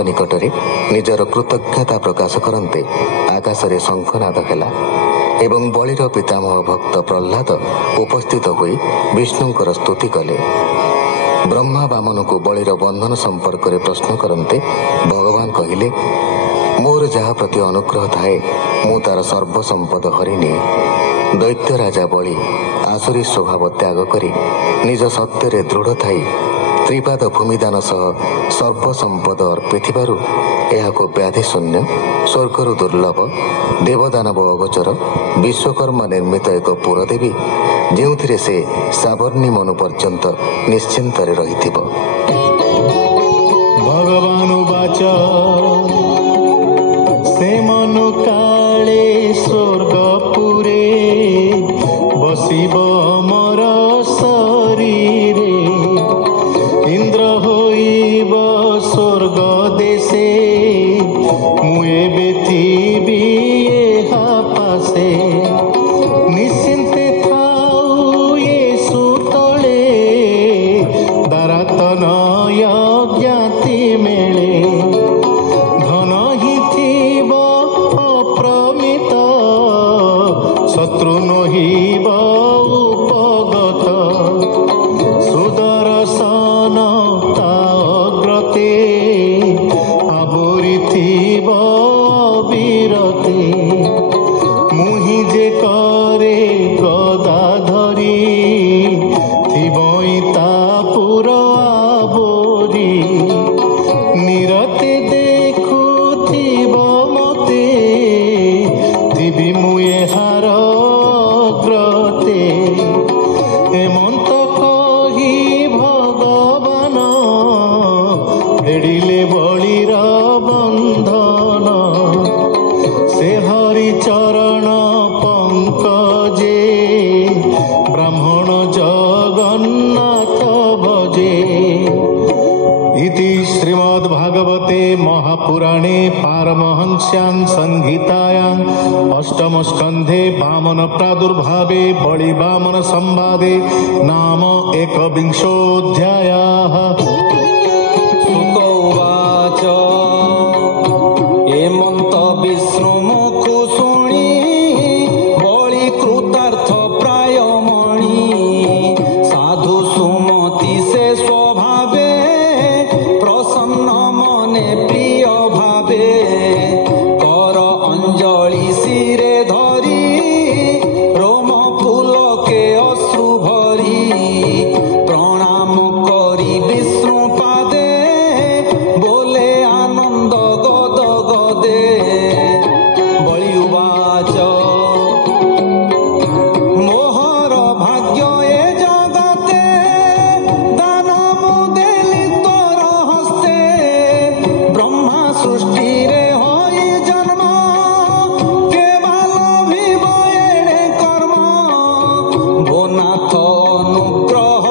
निकटरे निजर कृतज्ञता प्रकाश करते आकाशरे शंखनाद हेला एवं बलिर पितामह भक्त प्रह्लाद उपस्थित होई विष्णुंकर स्तुति कले। ब्रह्मा बामन को बलिर बंधन संपर्क में प्रश्न करते भगवान कहिले, मोर जहा प्रति अनुग्रह थाए मु तार सर्वसंपद हरिनिए। दैत्य राजा बलि आसुरी स्वभाव त्याग करी निज सत्य दृढ़ थाई त्रिपाद भूमिदान सह सर्वसंपद अर्पिथिबारु एहाको व्याधि शून्य स्वर्गरु दुर्लभ देवदानव अगोचर विश्वकर्मा निर्मित एक पुरदेवी ଯେଉଁଥିରେ ସେ ସାବର୍ଣ୍ଣୀ ମନୁ ପର୍ଯ୍ୟନ୍ତ ନିଶ୍ଚିନ୍ତରେ ରହିଥିବ। ଭଗବାନ ବାଚ ସେ ମନୁ କାଳେ ସ୍ୱର୍ଗପୁରେ ବସିବ ମୋର ଶରୀରେ ଇନ୍ଦ୍ର ହୋଇବ ସ୍ୱର୍ଗ ଦେଶେ ମୁଁ ଏବେ ଥିବି ଏହା ପାଶେ ନିଶ୍ଚିନ୍ତେ জ্ঞାତି ମିଳେ ଧନ ହିଁ ଥିବ ଅପ୍ରମିତ ଶତ୍ରୁ ନହିବ ଉପଗତ ସୁଦର୍ଶନ ତା ଅଗ୍ରତେ ଆବୋରିଥିବ ବିରତେ ମୁଁ ହିଁ ଯେ କରେ ଗଦା ଧରି ଥିବଇ ତା ପୁର ନିରତେ ଦେଖୁଥିବ ମତେ ଥିବି ମୁଁ ଏହାର ଅଗ୍ରତେ ହେମନ୍ତ କହି ଭଗବାନ ଫେଡ଼ିଲେ ବଳିର ବନ୍ଧନ ସେ ହରିଚରଣ ପଙ୍କଜେ ବ୍ରାହ୍ମଣ ଜଗନ୍ନାଥ ଭଜେ। इति श्रीमद्भागवते महापुराणे पारमहंस्यां संहितायां अष्टमस्कन्धे वामन प्रादुर्भावे बलि वामन संवादे नाम एकविंशोऽध्यायः। सुक उवाच एमन्त विष्णुमुखु शुणि बलि कृतार्थ प्राय मणि साधु सुमति से स्वभावे प्रसन्न मने प्रिय भावे कर अंजलि सिरे धरी रोम पुलके अश्रु भरी प्रणाम करी विष्णु पादे बोले आनंद गद गदे। बलि उवाच मोहर भाग्य ए जगते दान मुदेली तोर हस्ते ब्रह्मा सृष्टि रे होई जन्म केवल विव एणे कर्म भोनाथ अनुग्रह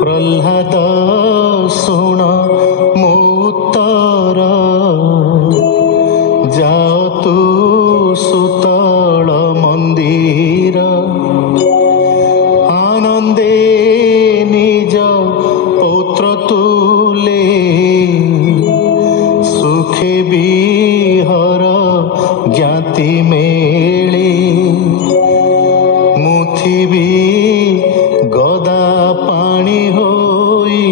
प्रह्लाद शुण मो उत्तर जाओ तू सुतल मंदिर आनंदे निज पौत्र तुले सुखे विहर ज्ञाति मेले मुथिबी गदा पानी होई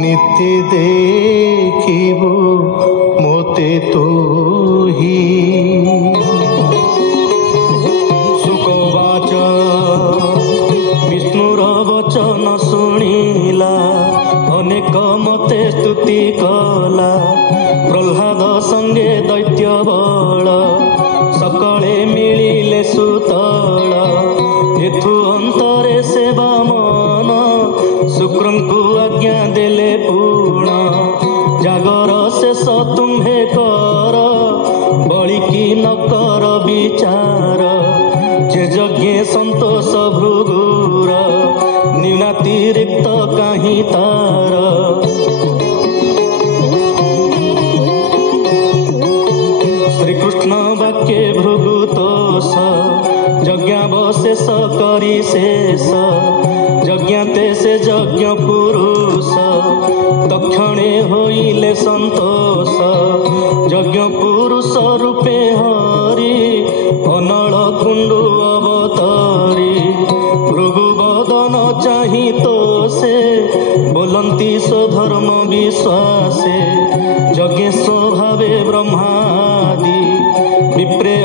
नित्य देखिबु मोते तुही सुखवाच विष्णुर वचन शुणिला अनेक मते स्तुति कला प्रह्लाद संगे दैत्य बल सकले मिलिले सुतल एथु अंतरे सेवा मन शुक्रंकु आज्ञा देले पूर्ण जागर शेष तुम्हे कर बळी की न कर विचार जे यज्ञ संतोष भृगुर न्यूनातिरिक्त काहि तार श्रीकृष्ण वाक्ये भृगुतोष यज्ञावशेष करी शेष यज्ञाते से यज्ञ पुरुष तक्षणे होइले संतोष यज्ञ पुरुष रूपे हरि अनल कुंडु अवतारी भृगुवदन चाहि तो से बोलंती स्वधर्म विश्वासे यज्ञ स्वभावे ब्रह्मादि विप्रेय